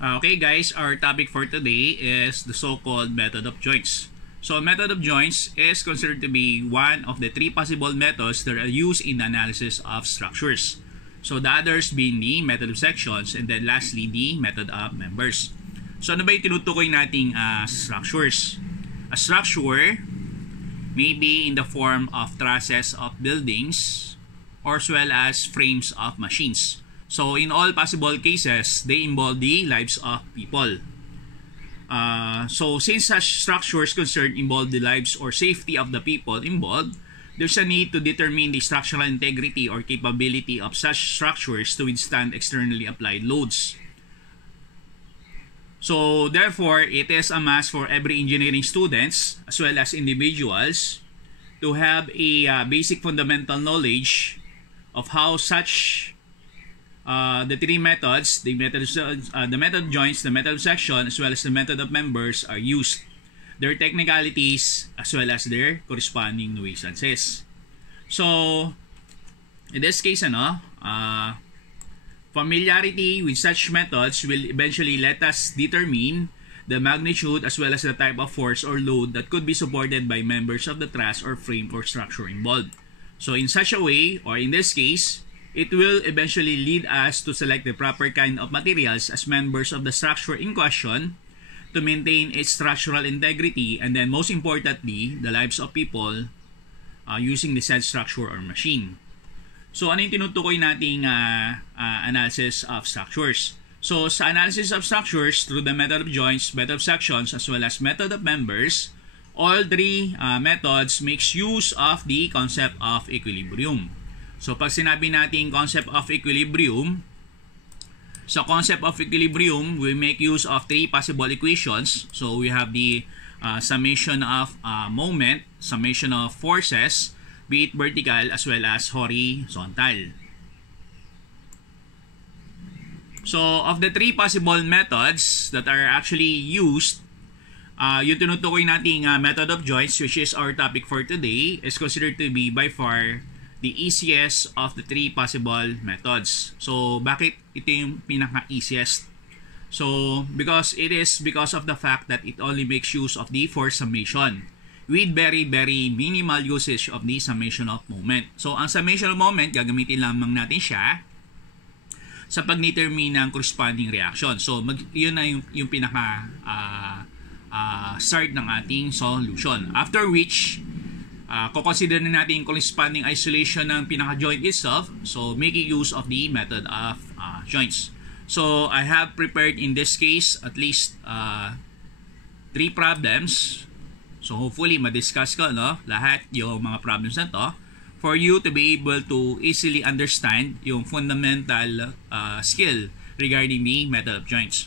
Okay guys, our topic for today is the so-called method of joints. So method of joints is considered to be one of the three possible methods that are used in the analysis of structures. So the others being the method of sections and then lastly the method of members. So ano ba yung tinutukoy nating structures? A structure may be in the form of trusses of buildings or as well as frames of machines. So in all possible cases, they involve the lives of people. So since such structures concerned involve the lives or safety of the people involved, there's a need to determine the structural integrity or capability of such structures to withstand externally applied loads. So therefore, it is a must for every engineering students as well as individuals to have a basic fundamental knowledge of how such the three methods, the method of joints, the method of section, as well as the method of members are used, their technicalities, as well as their corresponding nuisances. So, in this case, familiarity with such methods will eventually let us determine the magnitude as well as the type of force or load that could be supported by members of the truss or frame or structure involved. So, in such a way, or in this case, it will eventually lead us to select the proper kind of materials as members of the structure in question to maintain its structural integrity and then most importantly, the lives of people using the said structure or machine. So ano yung tinutukoy nating analysis of structures? So sa analysis of structures through the method of joints, method of sections, as well as method of members, all three methods makes use of the concept of equilibrium. So pag sinabi natin concept of equilibrium, sa concept of equilibrium, we make use of three possible equations. So we have the summation of moment, summation of forces, be it vertical as well as horizontal. So of the three possible methods that are actually used, yung tinutukoy nating method of joints, which is our topic for today, is considered to be by far the easiest of the three possible methods. So, bakit ito yung pinaka-easiest? So, because of the fact that it only makes use of the force summation with very minimal usage of the summation of moment. So, ang summation of moment, gagamitin lamang natin siya sa pag-determine ng corresponding reaction. So, yun na yung pinaka start ng ating solution. After which, kukonsider na natin yung corresponding isolation ng pinaka-joint itself. So, making use of the method of joints. So, I have prepared in this case at least 3 problems. So, hopefully, ma-discuss ko lahat yung mga problems na to for you to be able to easily understand yung fundamental skill regarding the method of joints.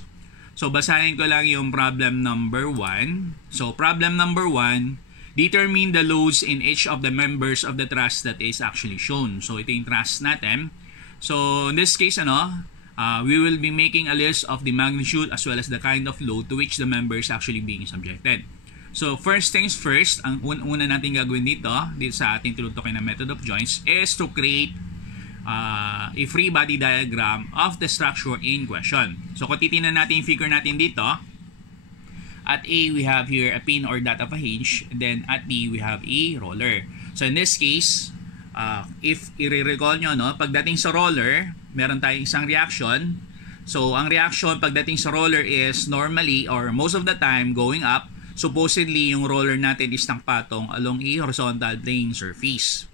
So, basahin ko lang yung problem number 1. So, problem number 1, determine the loads in each of the members of the truss that is actually shown. So, ito yung truss natin. So, in this case, we will be making a list of the magnitude as well as the kind of load to which the member is actually being subjected. So, first things first, ang una natin gagawin dito sa ating tinutukoy na method of joints is to create a free body diagram of the structure in question. So, kung titingnan natin yung figure natin dito, at A, we have here a pin or dot of a hinge. And then at B, we have a roller. So in this case, if i-recall nyo, pagdating sa roller, meron tayong isang reaction. So ang reaction pagdating sa roller is normally or most of the time going up. Supposedly, yung roller natin is nakapatong along a horizontal plane surface.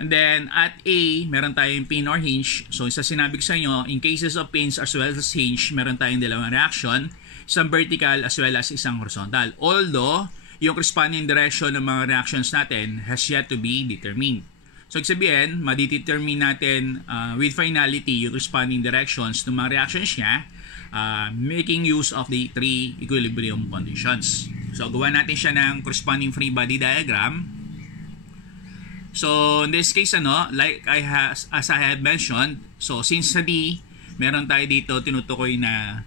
And then at A, meron tayong pin or hinge. So isa sinabi ko sa inyo, in cases of pins as well as hinge, meron tayong dalawang reaction. Isang vertical as well as isang horizontal. Although, yung corresponding direction ng mga reactions natin has yet to be determined. So, sabihin, madidetermine natin with finality yung corresponding directions ng mga reactions niya, making use of the three equilibrium conditions. So, gawa natin siya ng corresponding free body diagram. So, in this case, as I have mentioned, so since sa D, meron tayo dito tinutukoy na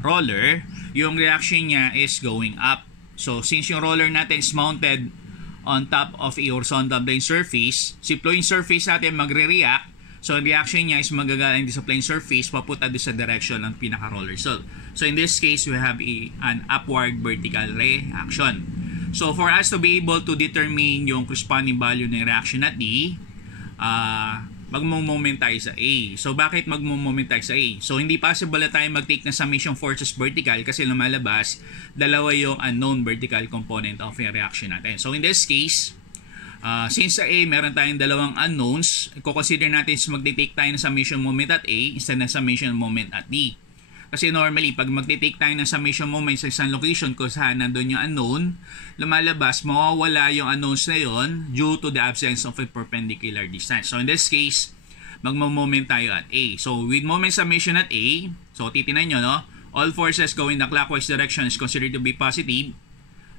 roller, yung reaction niya is going up. So, since yung roller natin is mounted on top of a horizontal plane surface, si flowing surface natin magre-react So, ang reaction niya is magagaling din sa plane surface papunta din sa direction ng pinaka-roller cell. So, in this case, we have an upward vertical reaction. So, for us to be able to determine yung corresponding value ng reaction at D, magmo-moment tayo sa A. So, bakit magmo-moment tayo sa A? So, hindi possible na tayo mag-take ng summation forces vertical kasi lumalabas, dalawa yung unknown vertical component of yung reaction natin. So, in this case, since sa A, meron tayong dalawang unknowns, i-consider natin mag-take tayo ng summation moment at A instead ng summation moment at D. Kasi normally, pag mag-take tayo ng summation moment sa isang location kung saan nandun yung unknown, lumalabas, mawawala yung unknowns na yun due to the absence of a perpendicular distance. So in this case, magmo-moment tayo at A. So with moment summation at A, so titinan nyo, no? All forces going in the clockwise direction is considered to be positive.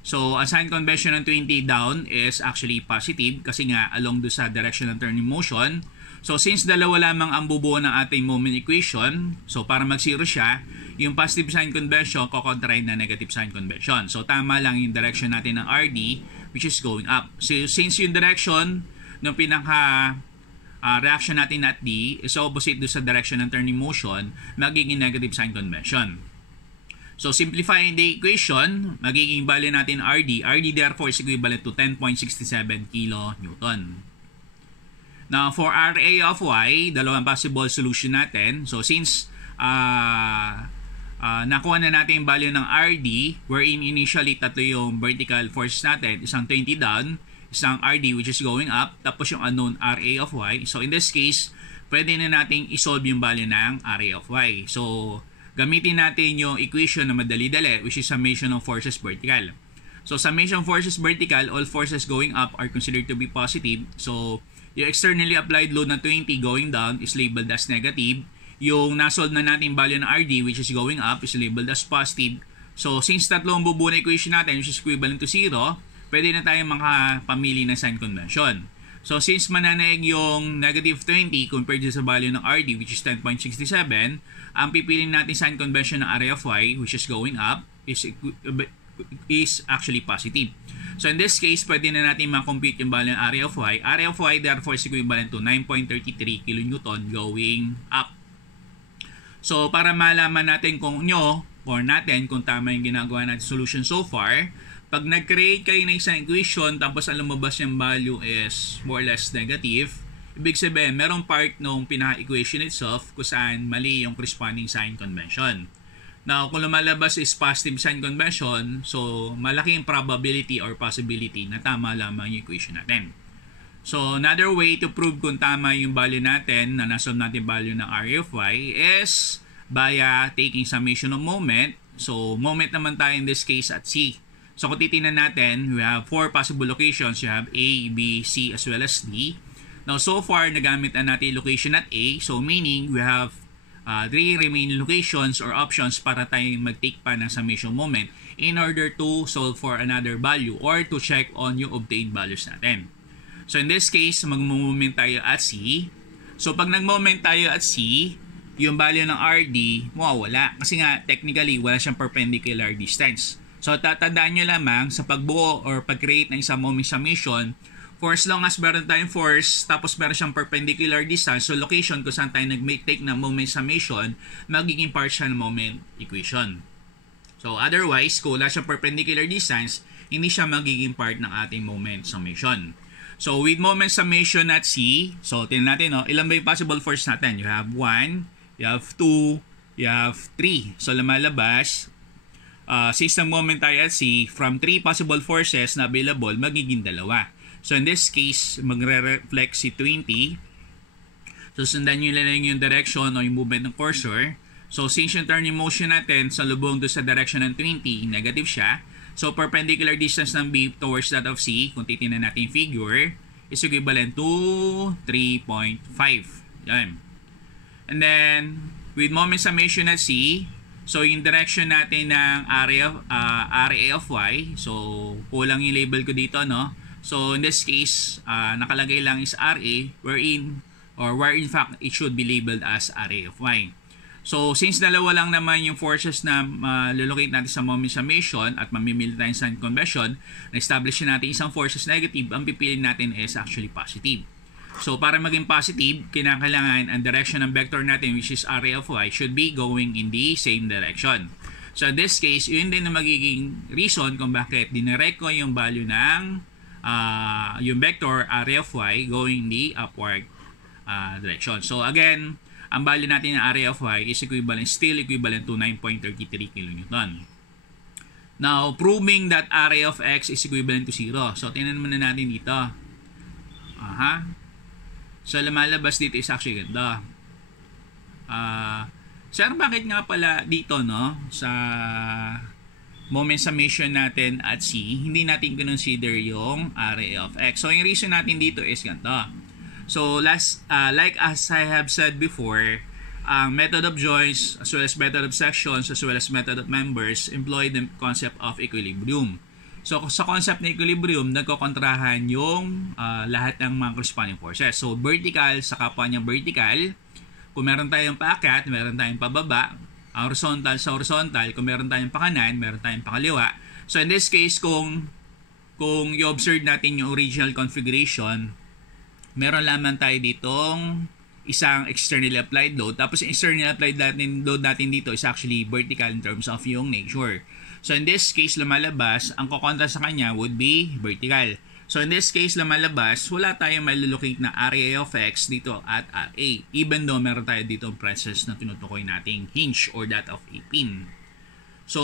So ang sign convention ng 20 down is actually positive kasi nga along do sa direction ng turning motion. So, since dalawa lamang ang bubuo ng ating moment equation, so para mag-zero siya, yung positive sign convention kukontrahin na negative sign convention. So, tama lang yung direction natin ng RD, which is going up. So, since yung direction ng reaction natin at D is opposite do sa direction ng turning motion, magiging negative sign convention. So, simplifying the equation, magiging value natin RD. RD therefore is equivalent to 10.67 kN. Now, for RA of Y, dalawang possible solution natin. So, since nakuha na natin yung value ng RD, wherein initially tatlo yung vertical forces natin, isang 20 down, isang RD which is going up, tapos yung unknown RA of Y. So, in this case, pwede na natin isolve yung value ng RA of Y. So, gamitin natin yung equation na madali-dali, which is summation of forces vertical. So, summation forces vertical, all forces going up are considered to be positive. So, yung externally applied load na 20 going down is labeled as negative. Yung nasolve na natin value ng RD which is going up is labeled as positive. So, since tatlong bubuo na equation natin which is equivalent to 0, pwede na tayong makapamili ng sign convention. So, since mananaig yung negative 20 compared sa value ng RD which is 10.67, ang pipiliin natin sign convention ng RA of Y which is going up is actually positive. So in this case, pwede na natin ma-compute yung value ng area of Y. Area of Y therefore is equivalent to 9.33 kN going up. So para malaman natin kung kung tama yung ginagawa natin solution so far, pag nag-create kayo ng isang equation tapos ang lumabas yung value is more or less negative, ibig sabihin merong part ng pinaka-equation itself kung saan mali yung corresponding sign convention. Now, kung lumalabas is positive sign convention, so malaking probability or possibility na tama lamang yung equation natin. So, another way to prove kung tama yung value natin, na nasolve natin value ng RA of Y, is via taking summation of moment. So, moment naman tayo in this case at C. So, kung titignan natin, we have 4 possible locations. You have A, B, C, as well as D. Now, so far, nagamit na natin location at A. So, meaning, we have 3 remaining locations or options para tayo mag-take pa ng summation moment in order to solve for another value or to check on yung obtained values natin. So in this case, mag-moment tayo at C. So pag nag-moment tayo at C, yung value ng RD mawawala kasi nga technically wala siyang perpendicular distance. So tatandaan nyo lamang sa pagbuo or pag-create ng isang moment summation, for as long as meron tayong force, tapos meron siyang perpendicular distance, so location kung saan tayo nag-take ng moment summation, magiging part siya ng moment equation. So otherwise, kung wala siyang perpendicular distance, hindi siya magiging part ng ating moment summation. So with moment summation at C, so tingnan natin, ilan ba yung possible force natin? You have 1, you have 2, you have 3. So lumalabas, since ng moment tayo at C, from 3 possible forces na available, magiging 2. So in this case, magre-reflect si 20. So sundan nyo lang yung direction o yung movement ng cursor. So since yung turning motion natin sa lubong doon sa direction ng 20, negative siya. So perpendicular distance ng B towards that of C, kung titignan natin yung figure, is equivalent to 3.5. Yan. And then, with moment summation at C, so yung direction natin ng area of Y, so kulang yung label ko dito, no? So in this case, nakalagay lang is RA, where in fact it should be labeled as RA of Y. So since dalawa lang naman yung forces na locate natin sa moment summation at mamimili tayong sign convention, na-establish natin isang forces negative, ang pipiliin natin is actually positive. So para maging positive, kinakailangan ang direction ng vector natin, which is area of y, should be going in the same direction. So in this case, yun din na magiging reason kung bakit dinirect ko yung value ng yung vector area of y going in the upward direction. So again, ang value natin ng area of y is still equivalent to 9.33 kN. Now, proving that area of x is equivalent to 0. So tingnan muna natin dito. So lumalabas dito is actually ganda. Sir, bakit nga pala dito, no, sa moment summation natin at C, hindi natin consider yung area of x? So yung reason natin dito is ganito. So like as I have said before, ang method of joints as well as method of sections as well as method of members employ the concept of equilibrium. So sa concept ng equilibrium, nagkokontrahan yung lahat ng mga corresponding forces. So vertical sa kapwa niya vertical, kung meron tayong paakyat, meron tayong pababa, horizontal sa horizontal, kung meron tayong pakanan, meron tayong pakaliwa. So in this case, kung i-observe natin yung original configuration, meron lamang tayo ditong isang externally applied load. Tapos yung externally applied load natin dito is actually vertical in terms of yung nature. So in this case, lumalabas, ang kukontra sa kanya would be vertical. So in this case, lumalabas, wala tayong malulocate na area of x dito at RA. Even though meron tayo dito presses na tinutukoy nating hinge or that of a pin. So,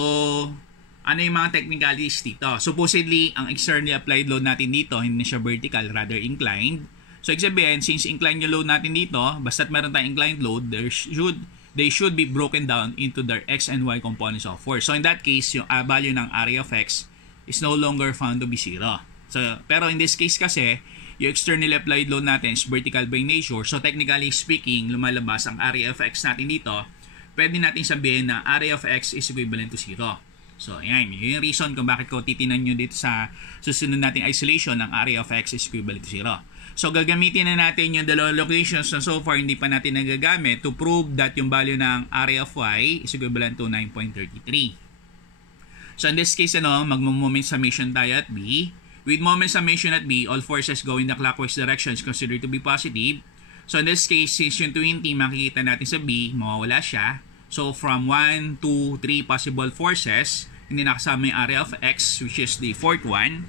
ano yung mga technicalities dito? Supposedly, ang externally applied load natin dito, hindi siya vertical, rather inclined. So, ibig sabihin, since inclined yung load natin dito, basta't meron tayong inclined load, they should be broken down into their x and y components of force. So, in that case, yung value ng area of x is no longer found to be 0. So, pero in this case kasi, yung externally applied load natin is vertical by nature. So, technically speaking, lumalabas ang area of x natin dito. Pwede natin sabihin na area of x is equivalent to 0. So, ayan. Yung reason kung bakit ko titinan nyo dito sa susunod nating isolation ng area of x is equivalent to 0. So, gagamitin na natin yung dalawang locations na so far hindi pa natin nagagamit to prove that yung value ng area of y is equivalent to 9.33. So, in this case, mag-moment summation tayo at B. With moment summation at B, all forces go in the clockwise direction is considered to be positive. So in this case, since yung 20 makikita natin sa B, mawawala siya. So from 1, 2, 3 possible forces, hindi nakasama yung area of x, which is the fourth one.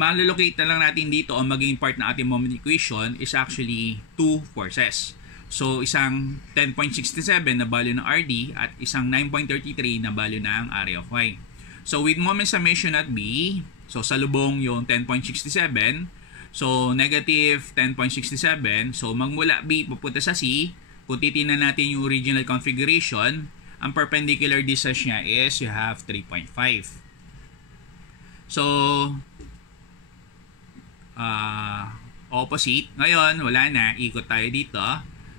Malolocate na lang natin dito o maging part ng ating moment equation is actually 2 forces. So isang 10.67 na value ng RD at isang 9.33 na value ng area of y. So with moment summation at B, so sa lubong yung 10.67, so negative 10.67, so magmula B pupunta sa C, kung titignan natin yung original configuration, ang perpendicular distance niya is you have 3.5. So, opposite, ngayon wala na, ikot tayo dito.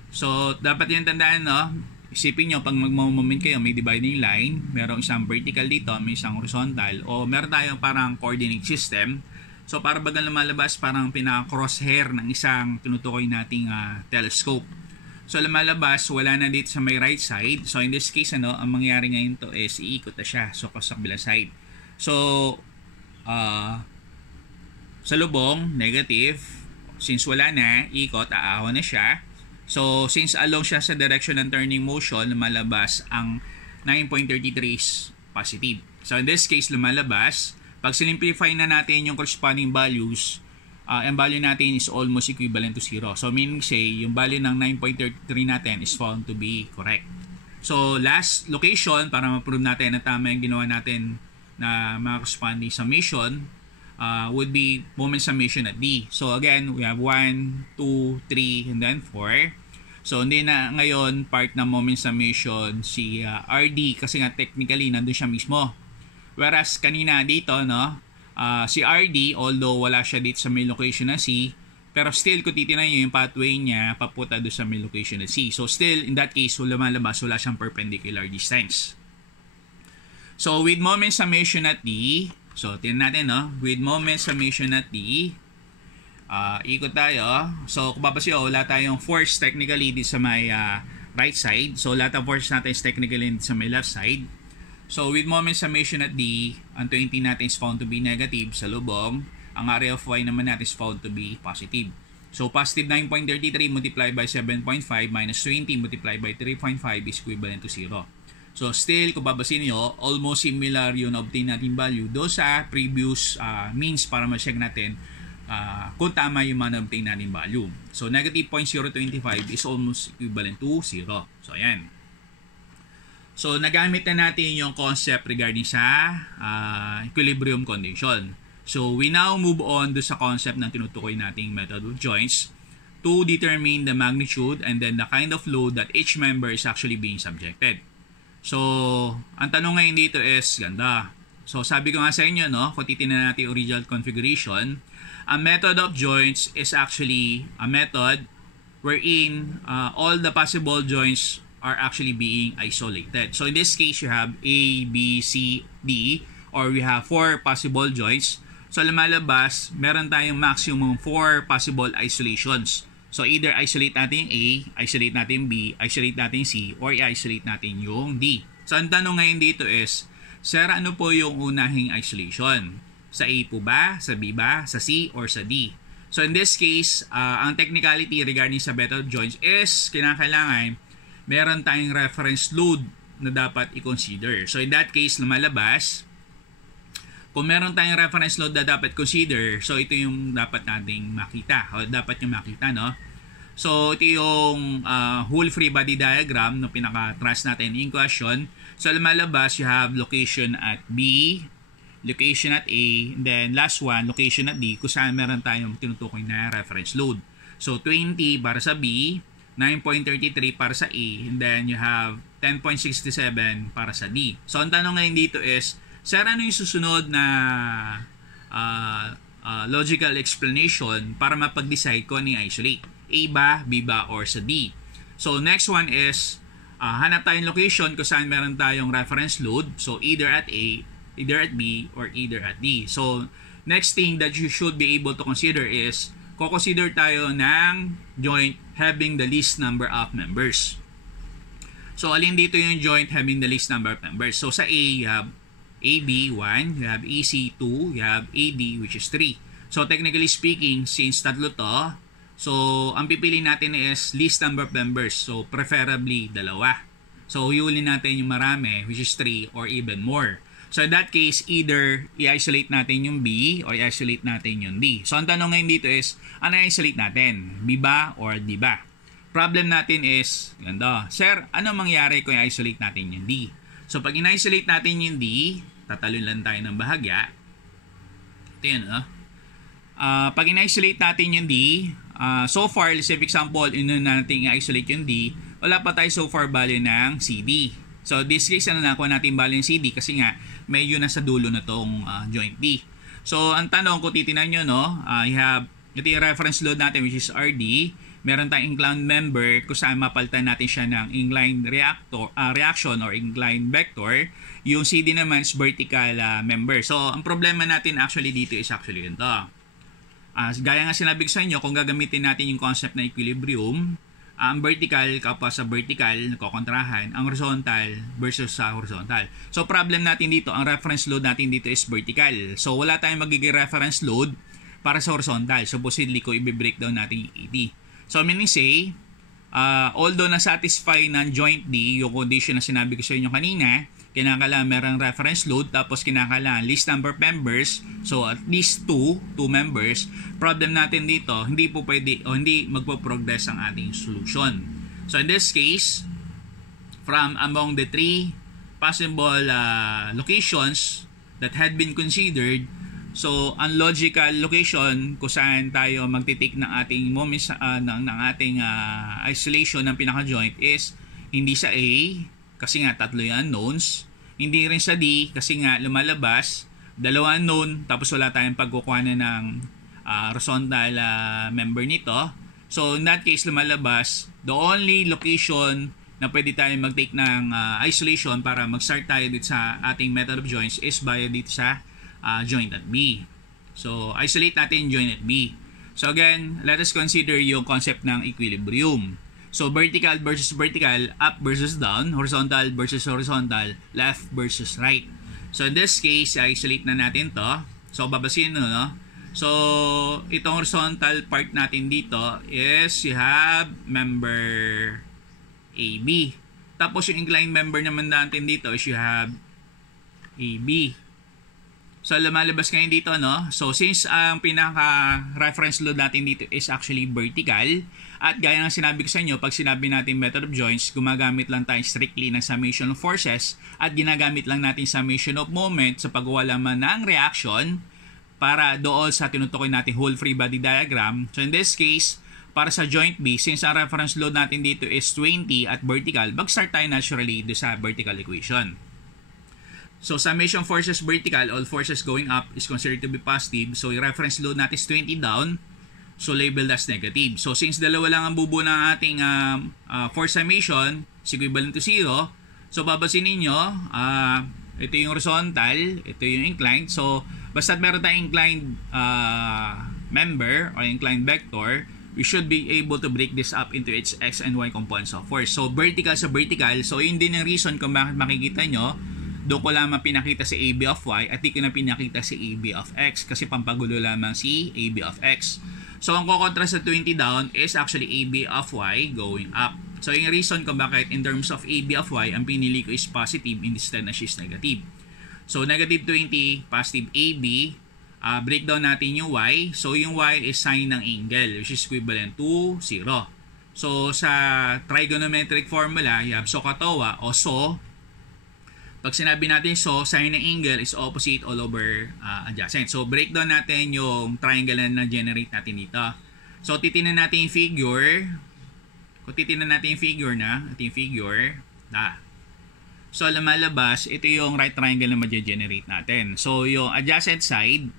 So, dapat yung tandaan, no? Isipin nyo, pag mag-moment kayo, may dividing line, merong isang vertical dito, may isang horizontal, o meron tayong parang coordinate system. So, para bagang lumalabas, parang pinaka-crosshair ng isang tinutukoy nating telescope. So, lumalabas, wala na dito sa may right side. So, in this case, ang mangyayari ngayon to is iikot na siya. So, sa kabilang side. So, sa lubong, negative. Since wala na, ikot, aahon na siya. So, since along siya sa direction ng turning motion, lumalabas ang 9.33 is positive. So, in this case, lumalabas. Pag simplify na natin yung corresponding values, ang value natin is almost equivalent to 0. So, meaning say, yung value ng 9.33 natin is found to be correct. So, last location, para ma-prove natin na tama yung ginawa natin na mga corresponding summation, would be moment summation at D. So again, we have 1, 2, 3, and then 4. So hindi na ngayon part ng moment summation si RD kasi nga technically nandun siya mismo. Whereas kanina dito, si RD, although wala siya dito sa may location na C, pero still kung titignan nyo yung pathway niya papunta doon sa may location na C. So still, in that case, lumalabas, wala siyang perpendicular distance. So with moment summation at D, so, tingnan natin, with moment summation at D, ikot tayo. So, kung papansin, wala tayong force technically dito sa may right side. So, lahat ng force natin is technically dito sa may left side. So, with moment summation at D, ang 20 natin is found to be negative sa lubong. Ang area of y naman natin is found to be positive. So, positive 9.33 multiplied by 7.5 minus 20 multiplied by 3.5 is equivalent to 0. So, still, kung babasin nyo, almost similar yung obtain natin value do sa previous means para ma-check natin kung tama yung mga obtain natin value. So, negative 0.025 is almost equivalent to 0. So, ayan. So, nagamit na natin yung concept regarding sa equilibrium condition. So, we now move on do sa concept ng tinutukoy nating method of joints to determine the magnitude and then the kind of load that each member is actually being subjected. So, ang tanong ngayon dito is, ganda. So, sabi ko nga sa inyo, no, kung titignan natin original configuration, a method of joints is actually a method wherein all the possible joints are actually being isolated. So, in this case, you have A, B, C, D, or we have 4 possible joints. So, lumalabas, meron tayong maximum 4 possible isolations. So, either isolate natin A, isolate natin B, isolate natin C, or i-isolate natin yung D. So, ang tanong ngayon dito is, sir, ano po yung unahing isolation? Sa A po ba? Sa B ba? Sa C? Or sa D? So, in this case, ang technicality regarding sa method of joints is, kinakailangan, meron tayong reference load na dapat i-consider. So, in that case, lumalabas, kung meron tayong reference load na dapat consider, so ito yung dapat nating makita, o dapat yung makita, no? So, ito yung whole free body diagram na pinaka-trust natin in question. So, lumalabas, you have location at B, location at A, and then last one, location at D, kung saan meron tayong tinutukoy na reference load. So, 20 para sa B, 9.33 para sa A, and then you have 10.67 para sa D. So, ang tanong ngayon dito is, sir, ano yung susunod na logical explanation para mapag-decide kung ano yung isolate? A ba, B ba, or sa D? So, next one is, hanap tayong location kung saan meron tayong reference load. So, either at A, either at B, or either at D. So, next thing that you should be able to consider is, consider tayo ng joint having the least number of members. So, alin dito yung joint having the least number of members? So, sa A, you have AB 1, you have AC 2, you have AD which is 3. So technically speaking, since tatlo to, so ang pipili natin is least number of members. So preferably dalawa. So hiuli natin yung marami which is 3 or even more. So in that case, either i-isolate natin yung B or i-isolate natin yung D. So ang tanong ngayon dito is, ano i-isolate natin? B ba or D ba? Problem natin is, ganda, sir, ano mangyari kung i-isolate natin yung D? So, pag in-isolate natin yung D, tatalon lang tayo ng bahagya. Ito yun, pag in-isolate natin yung D, so far, let's say, for example, natin i-isolate yung D, wala pa tayo so far value ng CD. So, this case, nakuha natin value ng CD kasi nga, medyo nasa dulo na tong joint D. So, ang tanong, kung titinan nyo, you have, ito yung reference load natin, which is RD. Meron tayong inclined member kung saan mapalitan natin siya ng inclined reaction or inclined vector. Yung CD naman is vertical member. So, ang problema natin actually dito is actually yun to. Gaya nga sinabi ko sa inyo, kung gagamitin natin yung concept na equilibrium, ang vertical kapwa sa vertical, nakokontrahan, ang horizontal versus sa horizontal. So, problem natin dito, ang reference load natin dito is vertical. So, wala tayong magiging reference load para sa horizontal. So, supposedly ko i-breakdown natin yung AD. So, meaning say, although na-satisfy ng joint D, yung condition na sinabi ko sa inyo kanina, kinakailangan merang reference load, tapos kinakailangan least number of members, so at least 2 members. Problem natin dito, hindi po pwede, o hindi magpo-progress ang ating solution. So, in this case, from among the 3 possible locations that had been considered, so, ang logical location kung saan tayo magtitik ng ating moments, ng ating isolation ng pinaka-joint is hindi sa A, kasi nga tatlo yung unknowns. Hindi rin sa D, kasi nga lumalabas, 2 unknown, tapos wala tayong pagkukuhanan ng horizontal member nito. So, in that case, lumalabas, the only location na pwede tayong mag-take ng isolation para mag-start tayo dito sa ating method of joints is via dito sa joint at B. So, isolate natin joint at B. So, again, let us consider yung concept ng equilibrium. So, vertical versus vertical, up versus down, horizontal versus horizontal, left versus right. So, in this case, isolate na natin to. So, babasin no? So, itong horizontal part natin dito is you have member AB. Tapos yung inclined member naman natin dito is you have AB. So, lumalabas ngayon dito, no? So, since ang pinaka-reference load natin dito is actually vertical, at gaya ng sinabi ko sa inyo, pag sinabi natin method of joints, gumagamit lang tayo strictly ng summation of forces at ginagamit lang natin summation of moment sa paggawa lamang ng reaction para doon sa tinutukoy natin whole free body diagram. So in this case, para sa joint B, since ang reference load natin dito is 20 at vertical, mag-start tayo naturally do sa vertical equation. So summation forces vertical, all forces going up is considered to be positive. So yung reference load natin is 20 down, so labeled as negative. So since dalawa lang ang bubuo ng ating force summation is equivalent to 0, so babasin ninyo, ito yung horizontal, ito yung inclined. So basta't meron tayong inclined member or inclined vector, we should be able to break this up into its x and y components of force. So vertical sa vertical, so yun din yung reason kung bakit makikita nyo doon ko lamang pinakita si AB of y at di ko na pinakita si AB of x kasi pampagulo lamang si AB of x. So ang kukontra sa 20 down is actually AB of y going up. So yung reason kung bakit in terms of AB of y ang pinili ko is positive instead na siya is negative. So negative 20, positive AB, breakdown natin yung y. So yung y is sine ng angle which is equivalent to 0. So sa trigonometric formula, you have SOHCAHTOA o SO. Pag sinabi natin so, sine ng angle is opposite all over adjacent. So breakdown natin yung triangle na generate natin dito. So titingnan natin yung figure. Kung titingnan natin yung figure ito yung figure. So lumalabas, ito yung right triangle na ma-generate natin. So yung adjacent side,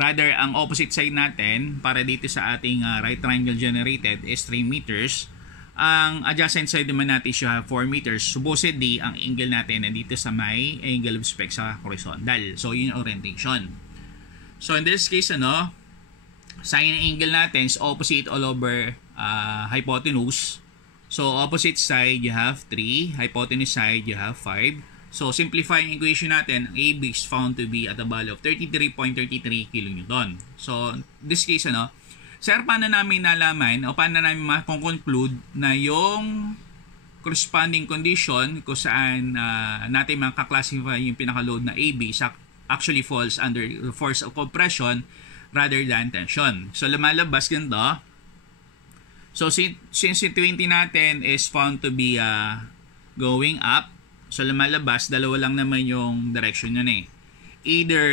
rather ang opposite side natin para dito sa ating right triangle generated is 3 meters. Ang adjacent side naman natin siya 4 meters. Supposedly, ang angle natin nandito sa may angle of respect sa horizontal. So, yun yung orientation. So, in this case, sine angle natin is opposite all over hypotenuse. So, opposite side, you have 3. Hypotenuse side, you have 5. So, simplifying equation natin, AB is found to be at a value of 33.33 kN. So, in this case, sir, paano namin nalaman o paano namin makonclude na yung corresponding condition kung saan natin makaklasify yung pinaka-load na AB actually falls under the force of compression rather than tension. So, lumalabas ganito. So, since yung 20 natin is found to be going up, so lumalabas, dalawa lang naman yung direction yun Either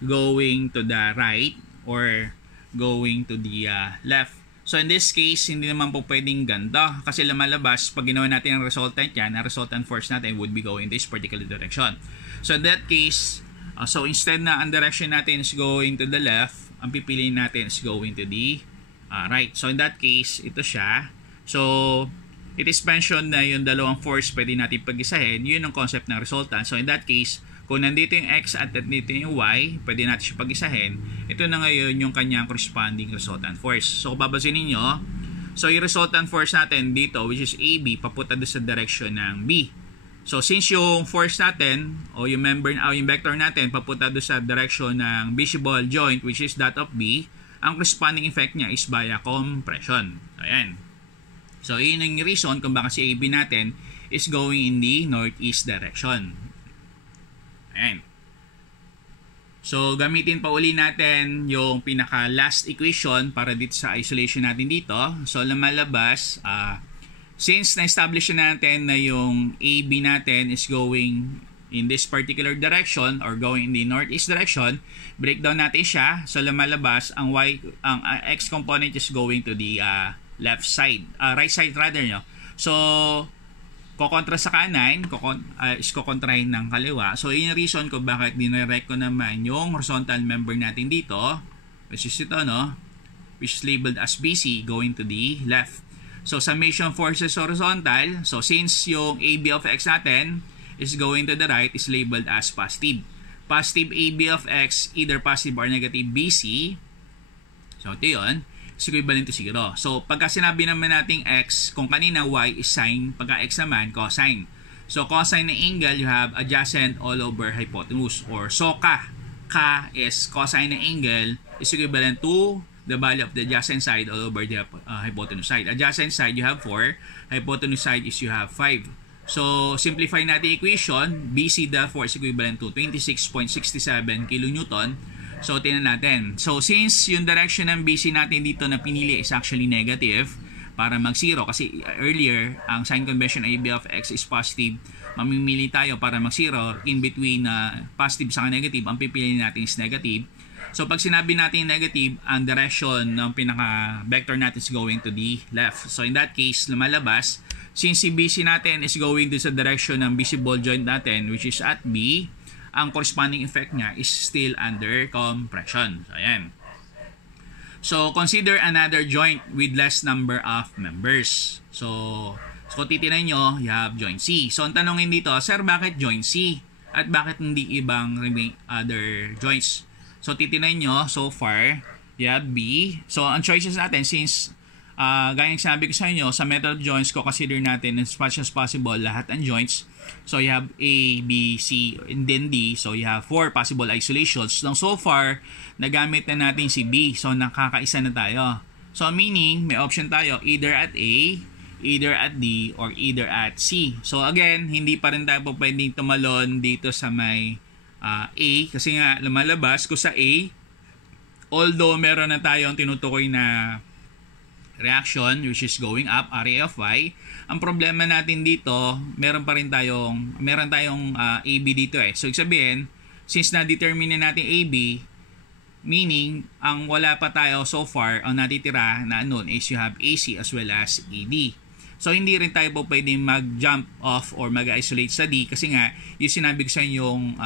going to the right or going to the left. So in this case, hindi naman po pwedeng ganda kasi lumalabas, pag ginawa natin ang resultant yan, ang resultant force natin would be going this particular direction. So in that case, so instead na ang direction natin is going to the left, ang pipiliin natin is going to the right. So in that case, ito siya. So it is mentioned na yung dalawang force pwede natin pag-isahin, yun ang concept ng resultant. So in that case, kung nandito yung x at nandito yung y, pwede natin siya pag-isahin. Ito na ngayon yung kanyang corresponding resultant force. So kung babasin ninyo, so yung resultant force natin dito, which is AB, papunta doon sa direction ng B. So since yung force natin, o yung yung vector natin, papunta doon sa direction ng visible joint, which is that of B, ang corresponding effect niya is via compression. So ayan. So yun yung reason kung bakit si AB natin is going in the northeast direction. Ayan. So, gamitin pa uli natin yung pinaka last equation para dito sa isolation natin dito. So, lumalabas, since na-establish natin na yung AB natin is going in this particular direction or going in the northeast direction, breakdown natin siya. So, lumalabas, ang x component is going to the left side, right side rather So, kokontra sa kanan, is kokontrahin ng kaliwa. So, yun yung reason kung bakit dinirect ko naman yung horizontal member natin dito, which is ito, which is labeled as BC, going to the left. So, summation forces horizontal. So, since yung AB of x natin is going to the right, is labeled as positive. Positive AB of x, either positive or negative BC. So, ito yun. Is equivalent to 0. So, pagka sinabi naman nating x, kung kanina y is sine, pagka x naman, cosine. So, cosine ng angle, you have adjacent all over hypotenuse or SOHCAH. ka is cosine ng angle is equivalent to the value of the adjacent side all over the hypotenuse side. Adjacent side, you have 4. Hypotenuse side is you have 5. So, simplify natin equation. BC therefore is equivalent to 26.67 kN. So, tingnan natin. So, since yung direction ng BC natin dito na pinili is actually negative para mag-0, kasi earlier, ang sign convention AB of x is positive, mamimili tayo para mag-0. In between positive sa negative, ang pipili natin is negative. So, pag sinabi natin negative, ang direction ng pinaka-vector natin is going to the left. So, in that case, lumalabas, since si BC natin is going to sa direction ng BC ball joint natin, which is at B, ang corresponding effect niya is still under compression. So, ayan. So, consider another joint with less number of members. So kung titinan nyo, you have joint C. So, ang tanongin dito, sir, bakit joint C? At bakit hindi ibang other joints? So, titinan nyo, so far, you have B. So, ang choices natin, since gaya ng sabi ko sa inyo, sa method of joints ko, consider natin as much as possible lahat ang joints. So, you have A, B, C, and then D. So, you have 4 possible isolations. So far, nagamit na natin si B. So, nakakaisa na tayo. So, meaning, may option tayo either at A, either at D, or either at C. So, again, hindi pa rin tayo pwedeng tumalon dito sa may A. Kasi nga, lumalabas ko sa A, although meron na tayong tinutukoy na reaction which is going up, RA of Y. Ang problema natin dito, meron tayong AB dito eh. So, sabihin, since na-determine na natin AB, meaning, ang wala pa tayo so far, ang natitira na nun is you have AC as well as AD. So, hindi rin tayo po pwedeng mag-jump off or mag-isolate sa D kasi nga, yung sinabi ko sa inyong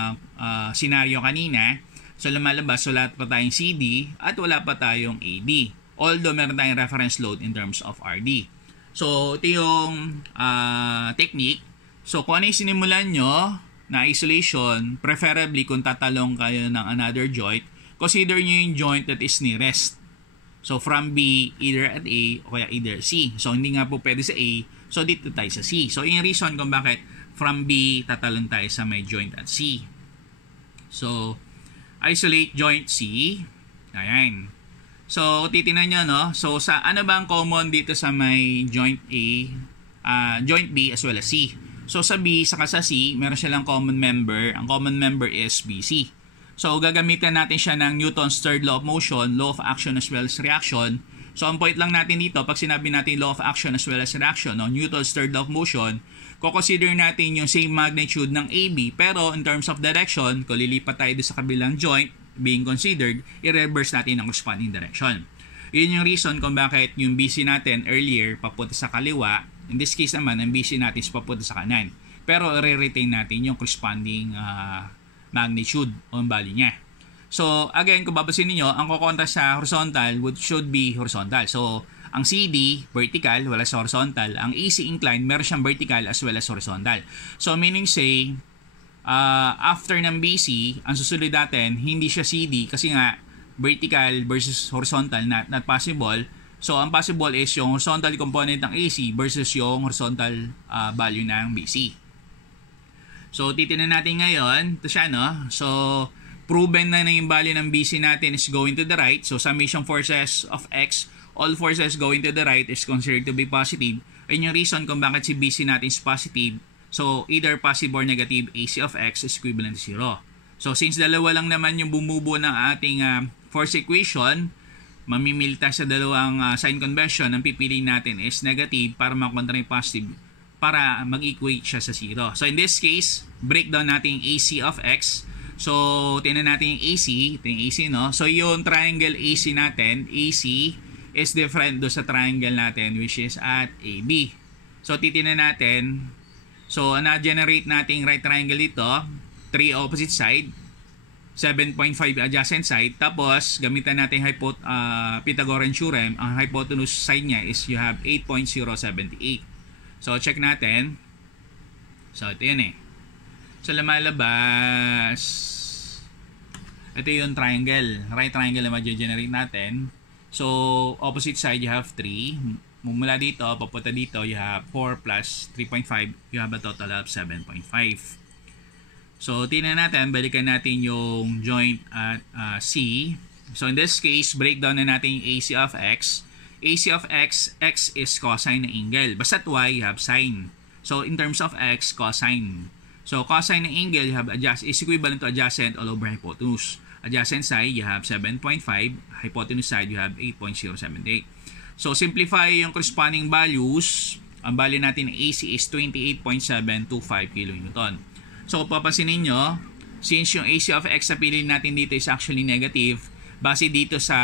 scenario kanina, so lumalabas, wala pa tayong CD at wala pa tayong AD. Although meron tayong reference load in terms of RD. So, ito yung technique. So, kung ano yung sinimulan nyo na isolation, preferably kung tatalong kayo ng another joint, consider nyo yung joint that is nearest. So, from B, either at A o kaya either C. So, hindi nga po pwede sa A. So, dito tayo sa C. So, yung reason kung bakit from B, tatalon tayo sa may joint at C. So, isolate joint C. Ayan. So, titinan nyo, no? So, sa ano ba ang common dito sa may joint A, joint B as well as C? So, sa B, saka sa C, meron silang common member. Ang common member is BC. So, gagamitan natin siya ng Newton's third law of motion, law of action as well as reaction. So, ang point lang natin dito, pag sinabi natin law of action as well as reaction, no? Newton's third law of motion, consider natin yung same magnitude ng AB, pero in terms of direction, kung lilipat tayo sa kabilang joint, being considered, i-reverse natin ang corresponding direction. Yun yung reason kung bakit yung BC natin earlier papunta sa kaliwa. In this case naman, ang BC natin is papunta sa kanan. Pero i-retain natin yung corresponding magnitude o value niya. So, again, kung babasin niyo, ang kukontra sa horizontal should be horizontal. So, ang CD, vertical, wala sa horizontal. Ang AC incline, meron siyang vertical as well as horizontal. So, meaning say, after ng BC, ang susunod natin, hindi siya CD kasi nga vertical versus horizontal not possible. So, ang possible is yung horizontal component ng AC versus yung horizontal value ng BC. So, titinan natin ngayon. Ito siya, no? So, proven na yung value ng BC natin is going to the right. So, summation forces of X, all forces going to the right is considered to be positive. Ayun yung reason kung bakit si BC natin is positive. So, either positive or negative, AC of X is equivalent to 0. So, since dalawa lang naman yung bumubuo ng ating force equation, mamimili tayo sa dalawang sign convention, ang pipiliin natin is negative para makontra yung positive para mag-equate siya sa 0. So, in this case, breakdown natin yung AC of X. So, tingnan natin yung AC. Ito yung AC, no? So, yung triangle AC natin, AC is different do sa triangle natin which is at AB. So, titingnan natin. So, na-generate nating right triangle dito, 3 opposite side, 7.5 adjacent side. Tapos, gamitan natin Pythagorean theorem. Ang hypotenuse side niya is you have 8.078. So, check natin. So, ito yan eh. So, lumalabas. Ito yung triangle. Right triangle na ma-generate natin. So, opposite side, you have 3. Mula dito, papunta dito, you have 4 plus 3.5. You have a total of 7.5. So, tingnan natin, balikan natin yung joint at C. So, in this case, breakdown na natin yung AC of X. AC of X, X is cosine ng angle. Basta't Y, you have sine. So, in terms of X, cosine. So, cosine ng angle, you have is equivalent to adjacent all over hypotenuse. Adjacent side, you have 7.5. Hypotenuse side, you have 8.078. So, simplify yung corresponding values. Ang value natin ng AC is 28.725 kN. So, kung papansin ninyo, since yung AC of X na pinili natin dito is actually negative, base dito sa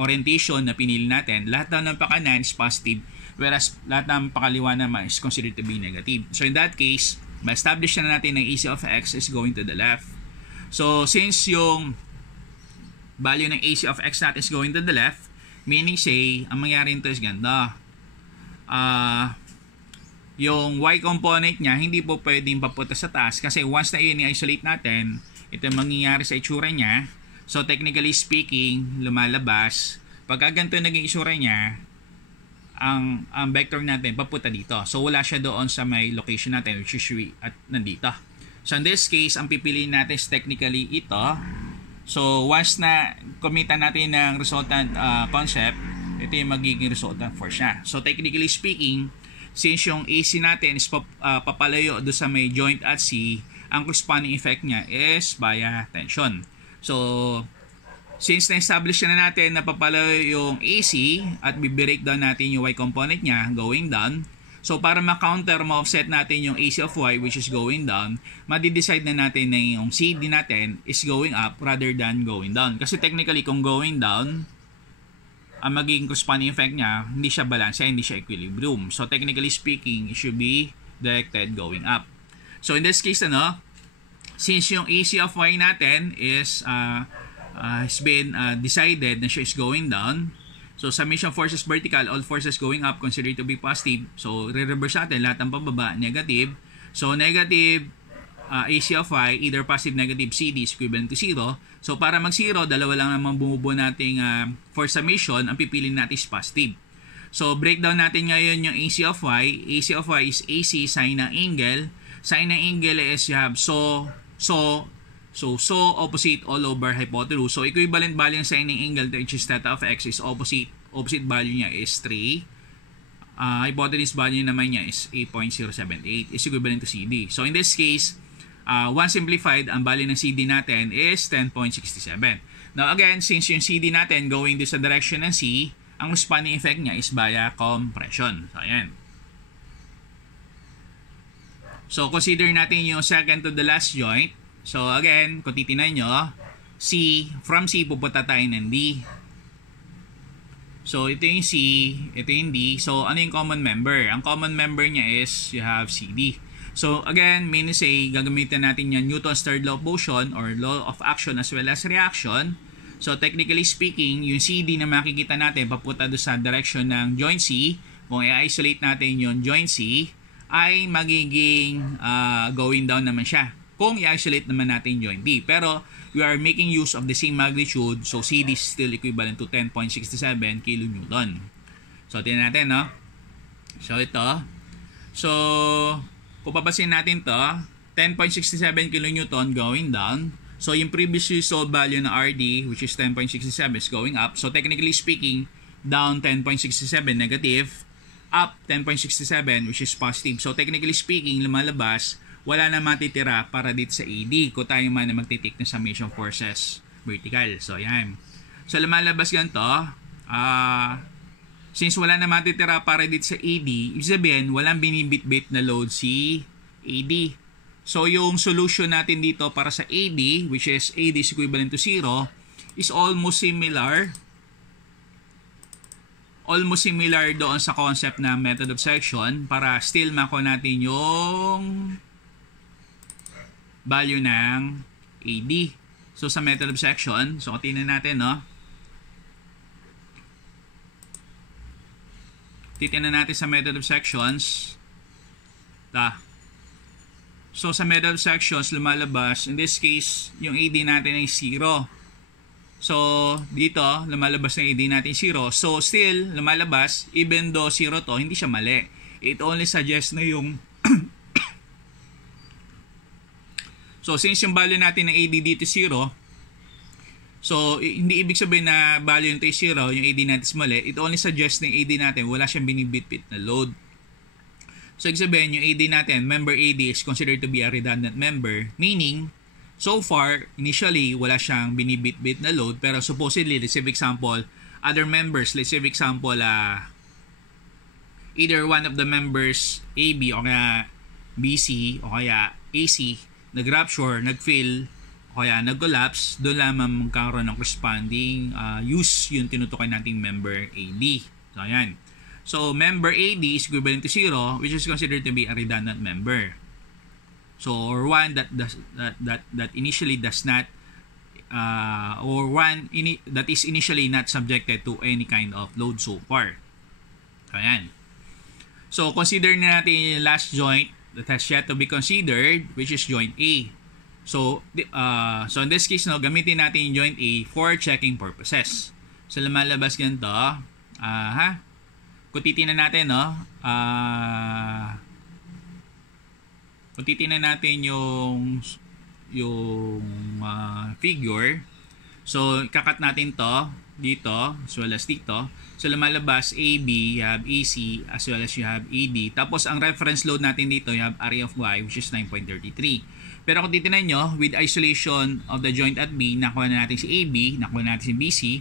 orientation na pinili natin, lahat ng pakanan is positive, whereas lahat ng pakaliwa naman is considered to be negative. So, in that case, ma-establish na natin na AC of X is going to the left. So, since yung value ng AC of X natin is going to the left, meaning say, ang mangyari nito is ganda. Yung Y component niya, hindi po pwedeng papunta sa taas kasi once na i-isolate natin, ito mangyayari sa itsura niya. So, technically speaking, lumalabas. Pagka ganito naging itsura niya, ang vector natin papunta dito. So, wala siya doon sa may location natin, which is at nandito. So, in this case, ang pipiliin natin is technically ito. So, once na kumita natin ng resultant concept, ito yung magiging resultant force niya. So, technically speaking, since yung AC natin is papalayo doon sa may joint at C, ang corresponding effect niya is via tension. So, since na-establish na natin na papalayo yung AC at bi-breakdown natin yung Y component niya going down, so para ma-counter, ma-offset natin yung AC of Y which is going down, madi-decide na natin na yung CD natin is going up rather than going down. Kasi technically, kung going down, ang magiging corresponding effect niya, hindi siya balance, hindi siya equilibrium. So, technically speaking, it should be directed going up. So, in this case, since yung AC of Y natin is has been decided na siya is going down, so summation forces vertical, all forces going up considered to be positive. So, re-reverse natin lahat ng pababa, negative. So, negative AC of Y, either positive, negative, CD is equivalent to 0. So, para mag-0, dalawa lang naman bumubuo nating for summation, ang pipiliin natin is positive. So, breakdown natin ngayon yung AC of Y. AC of Y is AC sine ng angle. Sine ng angle is you have so opposite all over hypotenuse. So, equivalent value ng sine ng angle which is theta of X is opposite value niya is 3. Hypotenuse value naman niya is 8.078 is equivalent to CD. So, in this case, once simplified, ang value ng CD natin is 10.67. Now, again, since yung CD natin going this sa direction ng C, ang responding effect niya is via compression. So, ayan. So, consider natin yung second to the last joint. So, again, kung titignan nyo, from C, pupunta tayo ng D. So, ito yung C, ito yung D. So, ano yung common member? Ang common member niya is you have CD. So, again, meaning say, gagamitin natin yung Newton's third law of motion or law of action as well as reaction. So, technically speaking, yung CD na makikita natin papunta doon sa direction ng joint C, kung i-isolate natin yung joint C, ay magiging going down naman siya. Kung i-isolate naman natin joint D. Pero, we are making use of the same magnitude, so CD is still equivalent to 10.67 kN. So, tingnan natin, no? So, ito. So, kung papasin natin to, 10.67 kN going down. So, yung previously solved value ng RD, which is 10.67, is going up. So, technically speaking, down 10.67 negative, up 10.67 which is positive. So, technically speaking, lumalabas, wala na matitira para dito sa AD kung tayo man na magtitik ng summation forces vertical. So, yan. So, lumalabas ganito, since wala na matitira para dito sa AD, ibig sabihin, walang binibit-bit na load si AD. So, yung solution natin dito para sa AD, which is AD is equivalent to 0, is almost similar doon sa concept na method of section para still makuha natin yung value ng AD. So, sa method of section, so, tingnan natin, no? Titingnan natin sa method of sections. So, sa method of sections, lumalabas, in this case, yung AD natin ay 0. So, dito, lumalabas ng AD natin 0. So, still, lumalabas, even though 0 to, hindi siya mali. It only suggests na yung So since yung value natin ng AD dito 0, so hindi ibig sabihin na value nito is 0, yung AD natin is mali. It only suggests na yung AD natin wala siyang binibitbit na load. So ibig sabihin yung AD natin, member AD is considered to be a redundant member, meaning so far initially wala siyang binibitbit na load, pero supposedly, let's say for example, other members, let's say for example, either one of the members AB o kaya BC o kaya AC nag-rupture, nag-fail o kaya nag-collapse, doon lamang magkakaroon ng corresponding use yung tinutukoy nating member AD. So ayan. So member AD is equivalent to 0, which is considered to be a redundant member. So or one that initially does not that is initially not subjected to any kind of load so far. So ayan. So, consider na natin yung last joint that has yet to be considered, which is joint A. So in this case, no, gamitin natin yung joint A for checking purposes. So, lumalabas ganito. Kung titingnan natin, no, kung titingnan natin yung figure, so, kakat natin to dito, as well as dito. So, lumalabas AB, you have AC, as well as you have AD. Tapos, ang reference load natin dito, you have area of Y, which is 9.33. Pero kung titignan nyo, with isolation of the joint at B, nakuha na natin si AB, nakuha na natin si BC.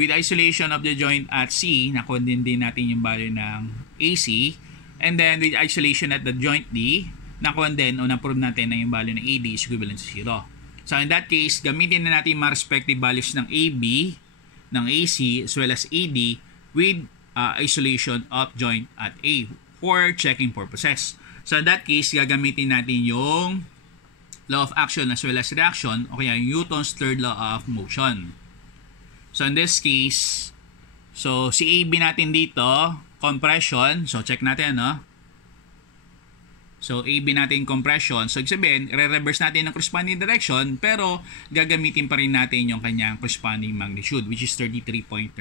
With isolation of the joint at C, nakuha din natin yung value ng AC. And then, with isolation at the joint D, nakuha din o na-prove natin na yung value ng AD is equivalent to 0. So, in that case, gamitin na natin yung mga respective values ng AB, ng AC, as well as AD, with isolation of joint at A for checking purposes. So in that case, gagamitin natin yung law of action as well as reaction o kaya Newton's third law of motion. So in this case, so si AB natin dito, compression. So check natin, no? So AB natin compression. So ibig sabihin, re-reverse natin ng corresponding direction, pero gagamitin pa rin natin yung kanyang corresponding magnitude, which is 33.33.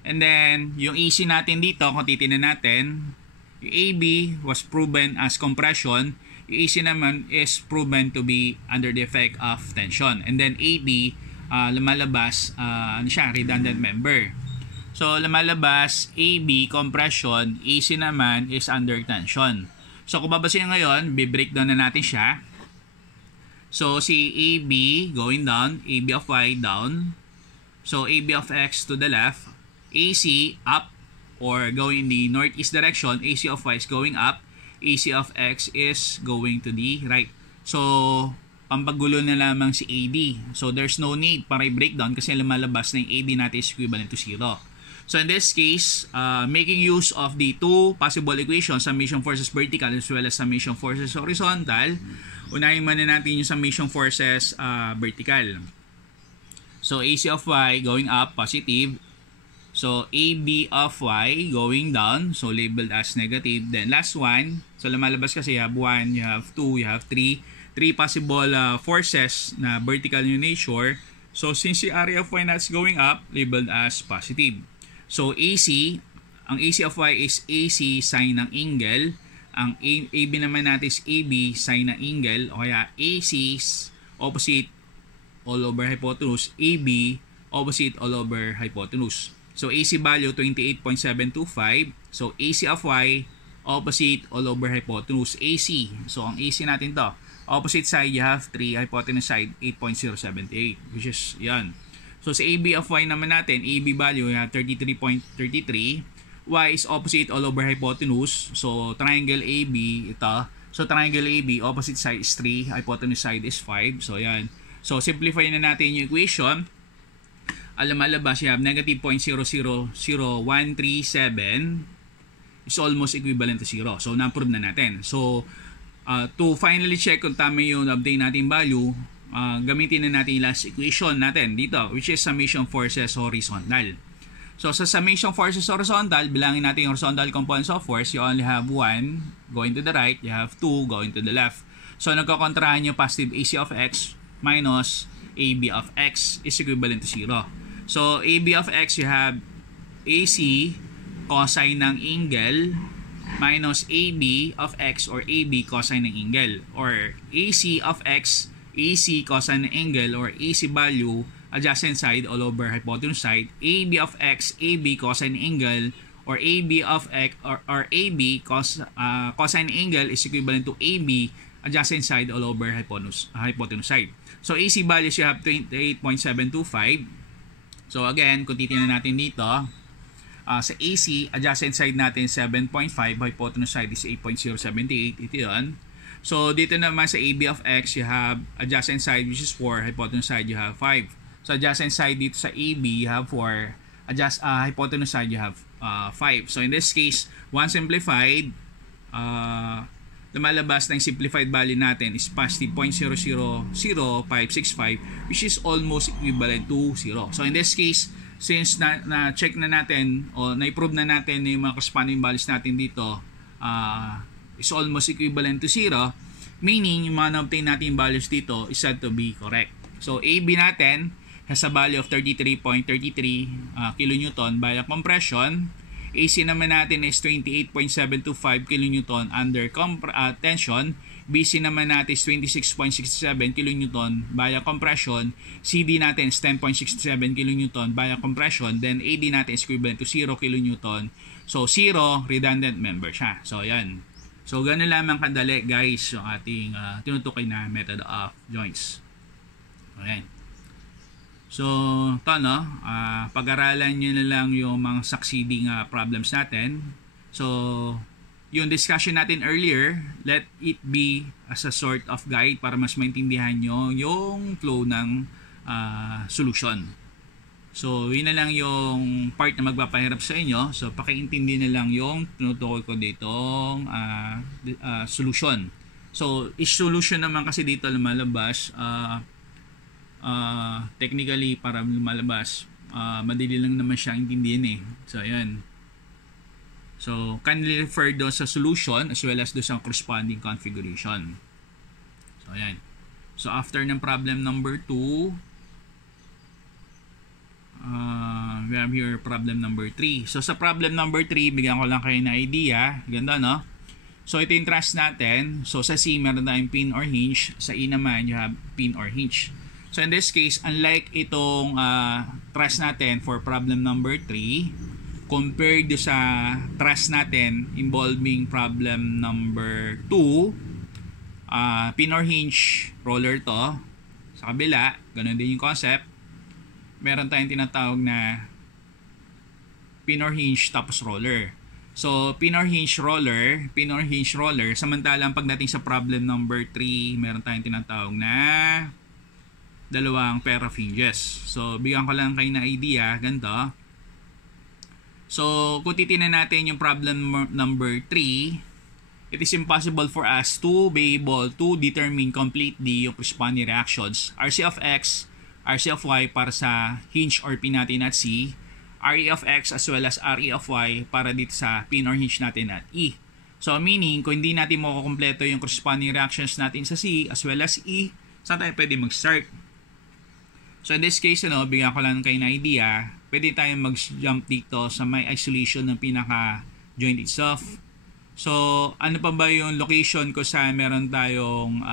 And then, yung AC natin dito, kung titignan natin, yung AB was proven as compression, yung AC naman is proven to be under the effect of tension. And then AD, lumalabas, redundant member. So, lumalabas AB, compression, AC naman is under tension. So, kung babasin ngayon, bi-breakdown na natin siya. So, si AB going down, AB of Y down. So, AB of X to the left, AC up or going in the northeast direction, AC of Y is going up, AC of X is going to the right. So, pampagulo na lamang si AD. So, there's no need para i-breakdown kasi lumalabas na yung AD natin is equivalent to 0. So, in this case, making use of the two possible equations, summation forces vertical as well as summation forces horizontal, unahin muna natin yung summation forces vertical. So, AC of Y going up, positive. So, AB of Y going down. So, labeled as negative. Then, last one. So, lumalabas kasi you have 1, you have 2, you have 3. 3 possible forces na vertical in nature. So, since the area of Y na is going up, labeled as positive. So, AC, ang AC of Y is AC sine ng angle. Ang AB naman natin is AB sine ng angle. O kaya, AC opposite all over hypotenuse. AB opposite all over hypotenuse. So, AC value, 28.725. So, AC of Y, opposite all over hypotenuse. AC. So, ang AC natin to. Opposite side, you have 3. Hypotenuse side, 8.078. Which is, yan. So, sa AB of Y naman natin, AB value, you have 33.33. Y is opposite all over hypotenuse. So, triangle AB, ito. So, triangle AB, opposite side is 3. Hypotenuse side is 5. So, yan. So, simplify na natin yung equation. Lumalabas, you have negative 0.0000137 is almost equivalent to 0. So, na-prove na natin. So, to finally check kung tama yung obtain natin value, gamitin na natin yung last equation natin dito, which is summation forces horizontal. So, sa summation forces horizontal, bilangin natin yung horizontal components of force. You only have 1 going to the right, you have 2 going to the left. So, nagkakontrahan yung positive AC of X minus AB of X is equivalent to 0. So, AB of X, you have AC cosine ng angle minus AB of x or AB cosine ng angle, or AC of x, AC cosine ng angle, or AC value adjacent side all over hypotenuse side, AB of x, AB cosine ng angle, or AB of x or AB cosine ng angle is equivalent to AB adjacent side all over hypotenuse side. So AC values you have 28.725. So again, kung titingnan natin dito, sa AC, adjacent side natin 7.5, hypotenuse side is 8.078, ito yun. So dito naman sa AB of x, you have adjacent side which is 4, hypotenuse side you have 5. So adjacent side dito sa AB, you have 4, hypotenuse side you have 5. So in this case, once simplified, lumalabas na yung simplified value natin is positive 0.000565, which is almost equivalent to 0. So in this case, since na-check na natin o na-prove na natin yung mga corresponding values natin dito is almost equivalent to 0, meaning yung mga na-obtain natin values dito is said to be correct. So AB natin has a value of 33.33 kilonewton by compression. AC naman natin is 28.725 kilonewton under tension. BC naman natin is 26.67 kilonewton via compression. CD natin is 10.67 kilonewton via compression. Then AD natin is equivalent to 0 kilonewton. So 0 redundant member siya. So yan. So ganun lamang kadali guys yung ating tinutukoy na method of joints. Ayan. So ito no, pag-aralan nyo na lang yung mga succeeding problems natin. So yung discussion natin earlier, let it be as a sort of guide para mas maintindihan nyo yung flow ng solution. So, yun na lang yung part na magpapahirap sa inyo. So, pakiintindi na lang yung tinutukoy ko ditong solution. So, is solution naman kasi dito lumalabas, technically para lumalabas, madali lang naman siya intindihin eh. So, ayan. So, kindly refer doon sa solution as well as doon sa corresponding configuration. So, ayan. So, after ng problem number 2, we have here problem number 3. So, sa problem number 3, bigyan ko lang kayo na idea. Ganda, no? So, ito yung truss natin. So, sa C, meron tayong pin or hinge. Sa E naman, you have pin or hinge. So, in this case, unlike itong truss natin for problem number 3, compared do sa truss natin involving problem number 2, pin or hinge roller to. Sa kabila, ganun din yung concept. Meron tayong tinatawag na pin or hinge tapos roller. So, pin or hinge roller, samantalang pagdating sa problem number 3, meron tayong tinatawag na dalawang pair of hinges. So, bigyan ko lang kayo na idea, ganito. So, kung titingnan natin yung problem number 3, it is impossible for us to be able to determine completely yung corresponding reactions. RC of X, RC of Y para sa hinge or pin natin at C, RE of X as well as RE of Y para dito sa pin or hinge natin at E. So, meaning, kung hindi natin makukompleto yung corresponding reactions natin sa C as well as E, saan tayo pwede mag-start? So, in this case, bigyan ko lang kayo na idea, pwede tayong mag-jump dito sa may isolation ng pinaka-joint itself. So, ano pa ba yung location kung saan meron tayong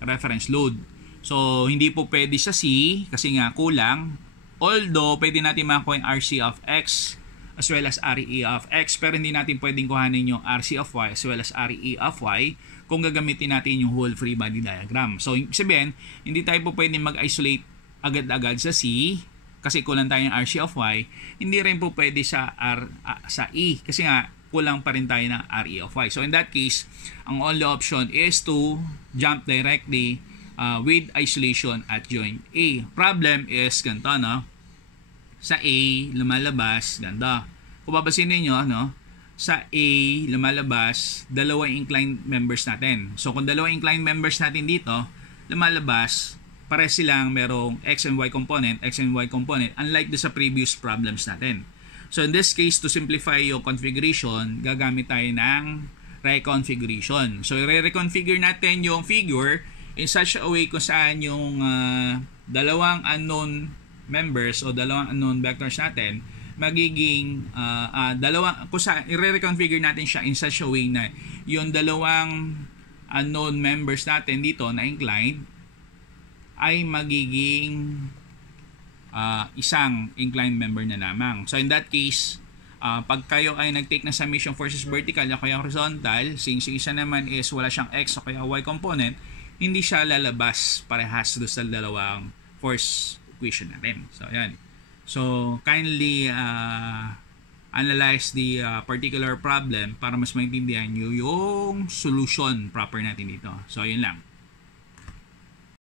reference load? So, hindi po pwede sa C kasi nga kulang. Although, pwede natin makakuha yung RC of X as well as RE of X, pero hindi natin pwedeng kuhanin yung RC of Y as well as RE of Y kung gagamitin natin yung whole free body diagram. So, sabihin, hindi tayo po pwedeng mag-isolate agad-agad sa C kasi kulang tayong RC of Y, hindi rin po pwede sa sa E kasi nga kulang pa rin tayo ng RE of Y. So in that case, ang only option is to jump directly with isolation at joint A. Problem is ganito, no? Sa A lumalabas ganda. Kung babasin niyo, no? Sa A lumalabas dalawang inclined members natin. So kung dalawang inclined members natin dito lumalabas, pare silang merong X and Y component, unlike do sa previous problems natin. So in this case, to simplify yung configuration, gagamit tayo ng reconfiguration. So i-reconfigure natin yung figure in such a way kung saan yung dalawang unknown members o dalawang unknown vectors natin magiging dalawa, kung sa i-reconfigure natin siya in such a way na yung dalawang unknown members natin dito na inclined ay magiging isang inclined member na lamang. So in that case, pag kayo ay nag-take na summation forces vertical o kaya horizontal, since yung isa naman is wala siyang x o kaya y component, hindi siya lalabas parehas doon sa dalawang force equation natin. So ayan. So kindly analyze the particular problem para mas maintindihan nyo yung solution proper natin dito. So yun lang.